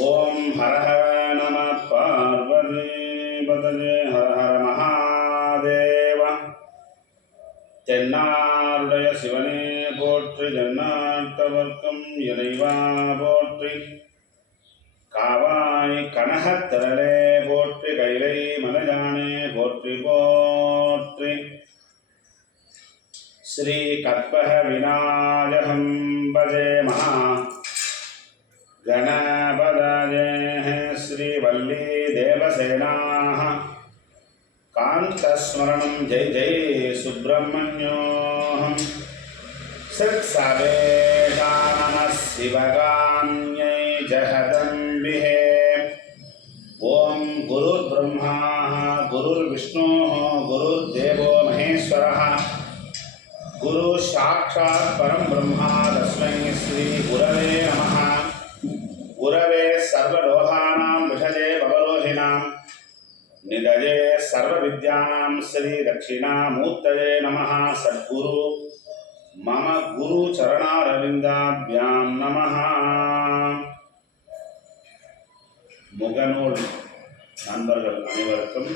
ஓம் ஹர ஹர நம பார்வதி பதஜே ஹர ஹர மகாதேவா. தென்னாருடைய சிவனே போற்றி, ஜன்னாட்டவர்க்கும் இறைவா போற்றி. காவாய் கனகத்திரளே போற்றி, கைலை மலையானே போற்றி போற்றி. ஸ்ரீ கற்பக விநாயகம் பஜே மகா गणपतये श्री वल्ली देवसेनाः कान्तस्मरणं जय जय सुब्रह्मण्योऽहं सत्सवेदानमः शिवगान्यै जगदम्बिहे। ॐ गुरुर्ब्रह्मा गुरुर्विष्णुः गुरुर्देवो महेश्वरः गुरु साक्षात् परं ब्रह्मा तस्मै श्री गुरवे नमः। गुरवे सर्वलोकानां विषये भवरोहिणां निधये सर्वविद्यानां श्री दक्षिणामूर्तये नमः। सद्गुरु मम गुरु चरणारविन्दाभ्यां नमः। முகநூல் நண்பர்கள் அனைவருக்கும்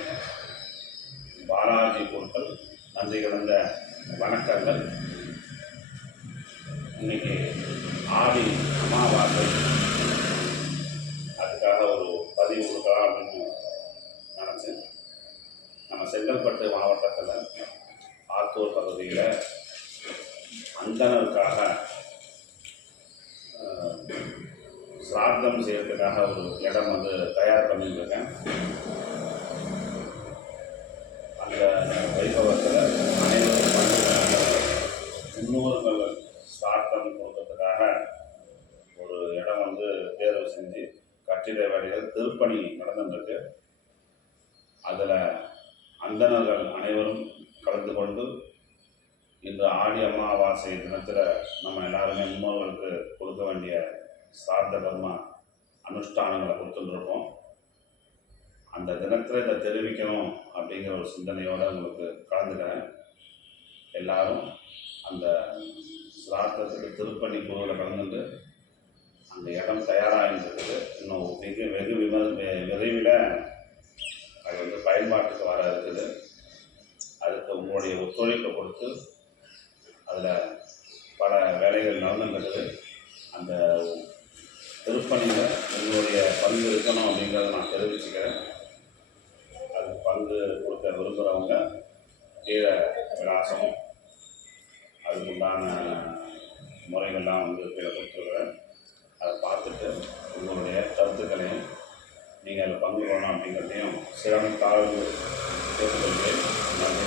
பாலாஜி பொருட்கள் நன்றி கலந்த வணக்கங்கள். இன்னைக்கு ஆடி அமாவாசை, அதுக்காக ஒரு பதிவு கொடுக்கலாம் அப்படின்னு நினச்சேன். நம்ம செங்கல்பட்டு மாவட்டத்தில் ஆத்தூர் பகுதியில் அந்தனருக்காக சிராத்தம் செய்யறதுக்காக ஒரு இடம் வந்து தயார் பண்ணிட்டுருக்கேன். அந்த வைபவத்தில் அனைவரும் முன்னோர்கள் சிராத்தம் கொடுக்கறதுக்காக ஒரு இடம் வந்து தேர்வு செஞ்சு கட்டிட வேலைகள் திருப்பணி நடந்துருக்கு. அதில் அந்தணர்கள் அனைவரும் கலந்து கொண்டு இன்று ஆடி அமாவாசை தினத்தில் நம்ம எல்லாருமே முன்னோர்களுக்கு கொடுக்க வேண்டிய சார்த்த கர்ம அனுஷ்டானங்களை கொடுத்துருப்போம். அந்த தினத்தில் இதை தெரிவிக்கணும் அப்படிங்கிற ஒரு சிந்தனையோடு உங்களுக்கு கலந்துக்கிறேன். எல்லாரும் அந்த சிராத்தத்துக்கு திருப்பணி குழுவில் கலந்துட்டு அந்த இடம் தயாராகின்றது. இன்னும் வெகு விரைவில் அது வந்து பயன்பாட்டுக்கு வர இருக்குது. அதுக்கு உங்களுடைய ஒத்துழைப்பை கொடுத்து அதில் பல வேலைகள் நடந்துருக்குது. அந்த திருப்பணியில் உங்களுடைய பங்கு இருக்கணும் அப்படிங்கிறத நான் தெரிவிச்சுக்கிறேன். அதுக்கு பங்கு கொடுக்க விரும்புகிறவங்க கீழே விலாசம் அதுக்குண்டான முறைகள்லாம் வந்து கீழே கொடுத்துருக்குறேன். அதை பார்த்துட்டு உங்களுடைய கருத்துக்களையும் நீங்கள் அதில் பங்கு கொள்ளணும் அப்படிங்கிறதையும் சிறந்த தாழ்வு கேட்டுக்கொள்கிறேன். நன்றி.